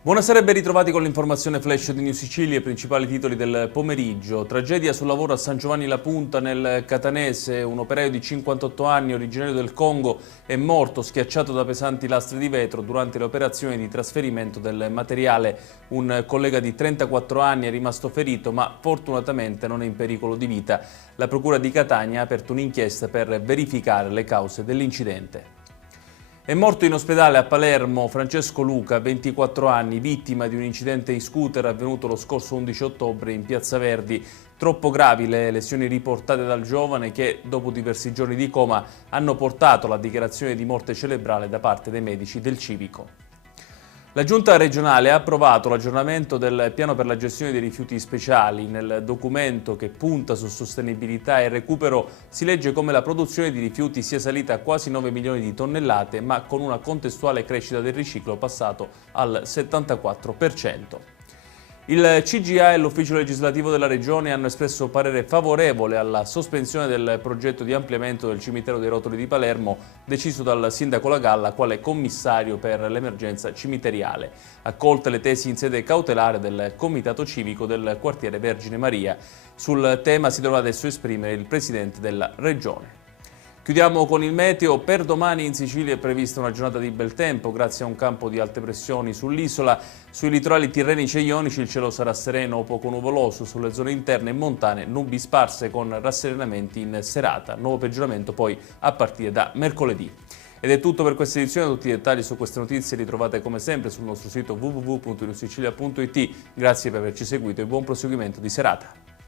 Buonasera e ben ritrovati con l'informazione flash di New Sicilia e i principali titoli del pomeriggio. Tragedia sul lavoro a San Giovanni La Punta nel Catanese. Un operaio di 58 anni, originario del Congo, è morto schiacciato da pesanti lastre di vetro durante le operazioni di trasferimento del materiale. Un collega di 34 anni è rimasto ferito, ma fortunatamente non è in pericolo di vita. La Procura di Catania ha aperto un'inchiesta per verificare le cause dell'incidente. È morto in ospedale a Palermo Francesco Luca, 24 anni, vittima di un incidente in scooter avvenuto lo scorso 11 ottobre in Piazza Verdi. Troppo gravi le lesioni riportate dal giovane che, dopo diversi giorni di coma, hanno portato alla dichiarazione di morte cerebrale da parte dei medici del Civico. La Giunta regionale ha approvato l'aggiornamento del piano per la gestione dei rifiuti speciali. Nel documento, che punta su sostenibilità e recupero, si legge come la produzione di rifiuti sia salita a quasi 9 milioni di tonnellate, ma con una contestuale crescita del riciclo passato al 74%. Il CGA e l'Ufficio Legislativo della Regione hanno espresso parere favorevole alla sospensione del progetto di ampliamento del cimitero dei Rotoli di Palermo deciso dal sindaco La Galla quale commissario per l'emergenza cimiteriale. Accolte le tesi in sede cautelare del Comitato Civico del quartiere Vergine Maria. Sul tema si dovrà adesso esprimere il Presidente della Regione. Chiudiamo con il meteo. Per domani in Sicilia è prevista una giornata di bel tempo grazie a un campo di alte pressioni sull'isola. Sui litorali tirrenici e ionici il cielo sarà sereno o poco nuvoloso, sulle zone interne e montane nubi sparse con rasserenamenti in serata. Nuovo peggioramento poi a partire da mercoledì. Ed è tutto per questa edizione. Tutti i dettagli su queste notizie li trovate come sempre sul nostro sito www.newsicilia.it. Grazie per averci seguito e buon proseguimento di serata.